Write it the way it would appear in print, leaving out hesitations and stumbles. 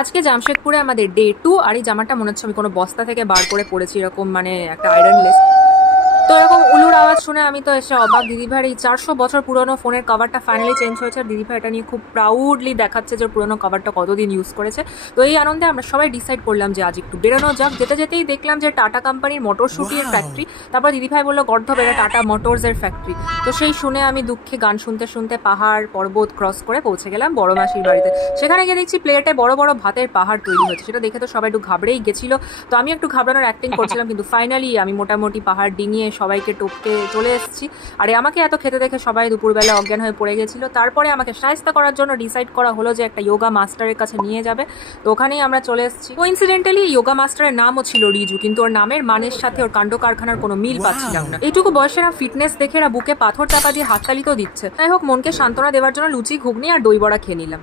আজকে জামশেদপুরে আমাদের ডে 2 আর এই জামাটা মনে হচ্ছে আমি কোনো বস্তা থেকে বার করে পড়েছি, এরকম মানে একটা আয়রনলেস। তো এরকম উলুর আওয়াজ শুনে আমি তো এসে অবাক। দিদিভাইয়ের এই 400 বছর পুরনো ফোনের কভারটা ফাইনালি চেঞ্জ হয়েছে। দিদিভাই এটা নিয়ে খুব প্রাউডলি দেখাচ্ছে যে পুরনো কভারটা কতদিন ইউজ করেছে। তো এই আনন্দে আমরা সবাই ডিসাইড করলাম যে আজ একটু বেরোনো যাক। যেতে যেতেই দেখলাম যে টাটা কোম্পানির মটরশুটির ফ্যাক্টরি। তারপর দিদিভাই বললো গর্ধব এটা টাটা মোটরসের ফ্যাক্টরি। তো সেই শুনে আমি দুঃখে গান শুনতে শুনতে পাহাড় পর্বত ক্রস করে পৌঁছে গেলাম বড় মাসির বাড়িতে। সেখানে গিয়ে দেখছি প্লেটে বড় বড় ভাতের পাহাড় তৈরি হয়েছে। সেটা দেখে তো সবাই একটু ঘাবড়েই গেছিল। তো আমি একটু ঘাবড়ানোর অ্যাক্টিং করছিলাম, কিন্তু ফাইনালি আমি মোটামুটি পাহাড় ডিঙিয়ে সবাইকে টপকে চলে এসেছি। আরে আমাকে এত খেতে দেখে সবাই দুপুরবেলা অজ্ঞান হয়ে পড়ে গেছিল। তারপরে আমাকে সাহায্য করার জন্য ডিসাইড করা হলো যে একটা যোগা মাস্টারের কাছে নিয়ে যাবে। তো ওখানেই আমরা চলে এসেছি। কোইন্সিডেন্টালি যোগা মাস্টারের নামও ছিল রিজু, কিন্তু ওর নামের মানের সাথে ওর কাণ্ড কারখানার কোনো মিল পাচ্ছিলাম না। এইটুকু বয়সেরা ফিটনেস দেখে এরা বুকে পাথর চাপা দিয়ে হাততালি তো দিচ্ছে। যাই হোক, মনকে সান্ত্বনা দেওয়ার জন্য লুচি ঘুগনি আর দই বড়া খেয়ে নিলাম।